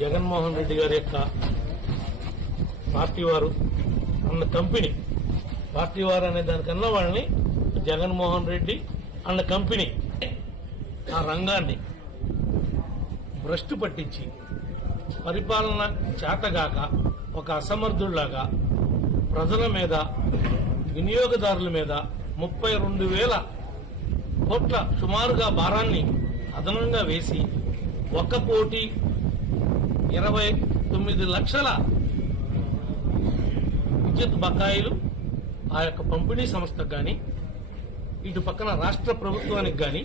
జగన్మోహన్ రెడ్డి గారి యొక్క పార్టీ వారు అన్న కంపెనీ, పార్టీ వారు అనే దానికన్నా వాళ్ళని జగన్మోహన్ రెడ్డి అన్న కంపెనీ ఆ రంగాన్ని భ్రష్టు పట్టించి పరిపాలన చేతగాక ఒక అసమర్థుల్లాగా ప్రజల మీద, వినియోగదారుల మీద 32,000 కోట్ల సుమారుగా భారాన్ని అదనంగా వేసి 1,29,00,000 విద్యుత్ బకాయిలు ఆ యొక్క పంపిణీ సంస్థకు గాని, ఇటు పక్కన రాష్ట్ర ప్రభుత్వానికి గాని,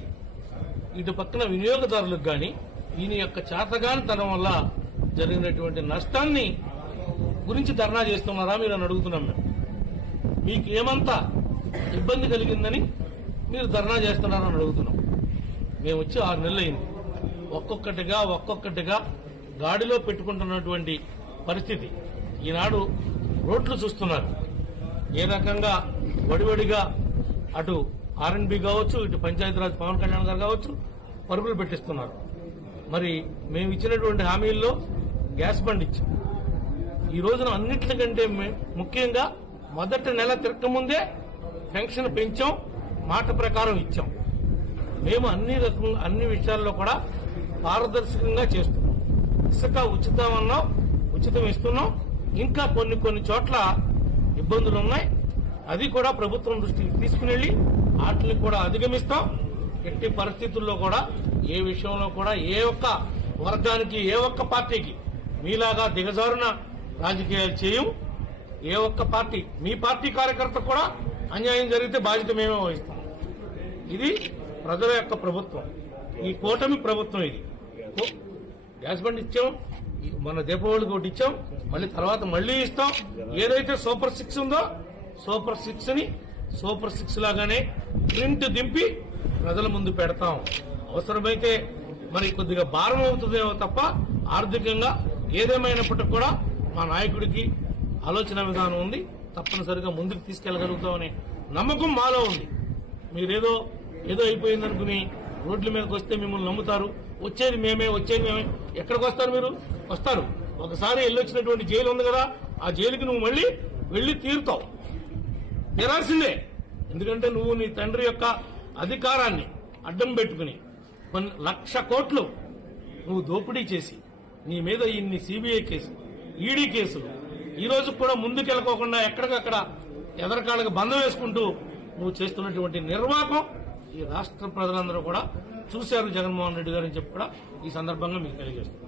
ఇటు పక్కన వినియోగదారులకు గాని ఈయన యొక్క చేతగానితనం వల్ల జరిగినటువంటి నష్టాన్ని గురించి ధర్నా చేస్తున్నారా మీరు అని అడుగుతున్నాం. మేము మీకు ఏమంతా ఇబ్బంది కలిగిందని మీరు ధర్నా చేస్తున్నారని అడుగుతున్నాం. మేము వచ్చి 6 నెలలు అయింది. ఒక్కొక్కటిగా గాడిలో పెట్టుకుంటున్నటువంటి పరిస్థితి. ఈనాడు రోడ్లు చూస్తున్నారు ఏ రకంగా వడివడిగా అటు ఆర్ఎండ్బి కావచ్చు, ఇటు పంచాయతీరాజ్ పవన్ కళ్యాణ్ గారు కావచ్చు పరుగులు పెట్టిస్తున్నారు. మరి మేము ఇచ్చినటువంటి హామీల్లో గ్యాస్ బండ్ ఇచ్చాం. ఈ రోజున అన్నింటికంటే ముఖ్యంగా మొదటి నెల తిరగకముందే పెన్షన్ పెంచాం, మాట ప్రకారం ఇచ్చాం. మేము అన్ని విషయాల్లో కూడా పారదర్శకంగా చేస్తున్నాం. ఇసుక ఉచితం ఇస్తున్నాం. ఇంకా కొన్ని చోట్ల ఇబ్బందులు ఉన్నాయి. అది కూడా ప్రభుత్వం దృష్టికి తీసుకుని వాటిని కూడా అధిగమిస్తాం. ఎట్టి పరిస్థితుల్లో కూడా ఏ విషయంలో కూడా ఏ ఒక్క వర్గానికి, ఏ ఒక్క పార్టీకి మీలాగా దిగజారున రాజకీయాలు చేయం. ఏ ఒక్క పార్టీ, మీ పార్టీ కార్యకర్త కూడా అన్యాయం జరిగితే బాధ్యత మేమే వహిస్తాం. ఇది ప్రజల యొక్క ప్రభుత్వం, ఈ కూటమి ప్రభుత్వం. ఇది గ్యాస్ బండ్ ఇచ్చాం, మన దీపావళికి ఒకటి ఇచ్చాం, మళ్ళీ ఇస్తాం. ఏదైతే సూపర్ 6 ఉందో సూపర్ 6 ని సూపర్ 6 లాగానే ప్రింట్ దింపి ప్రజల ముందు పెడతాం. అవసరమైతే మరి కొద్దిగా భారం అవుతుందేమో తప్ప ఆర్థికంగా ఏదేమైనప్పటికీ కూడా మా నాయకుడికి ఆలోచన విధానం ఉంది. తప్పనిసరిగా ముందుకు తీసుకెళ్లగలుగుతామనే నమ్మకం మాలో ఉంది. మీరేదో అయిపోయిందనుకుని రోడ్ల మీదకి వస్తే మిమ్మల్ని నమ్ముతారు. వచ్చేది మేమే. ఎక్కడికి వస్తారు మీరు? వస్తారు. ఒకసారి వెళ్ళొచ్చినటువంటి జైలు ఉంది కదా, ఆ జైలుకి నువ్వు మళ్ళీ వెళ్లి తీరాల్సిందే. ఎందుకంటే నువ్వు నీ తండ్రి యొక్క అధికారాన్ని అడ్డం పెట్టుకుని 1,00,000 కోట్లు నువ్వు దోపిడీ చేసి నీ మీద ఇన్ని సిబిఐ కేసులు, ఈడీ కేసులు, ఈ రోజు కూడా ముందుకెళ్ళకోకుండా ఎక్కడికక్కడ ఎదరకాళ్ళకి బంధం వేసుకుంటూ నువ్వు చేస్తున్నటువంటి నిర్వాహకం ఈ రాష్ట్ర ప్రజలందరూ కూడా చూశారు జగన్మోహన్ రెడ్డి గారని చెప్పి కూడా ఈ సందర్భంగా మీకు తెలియజేస్తున్నారు.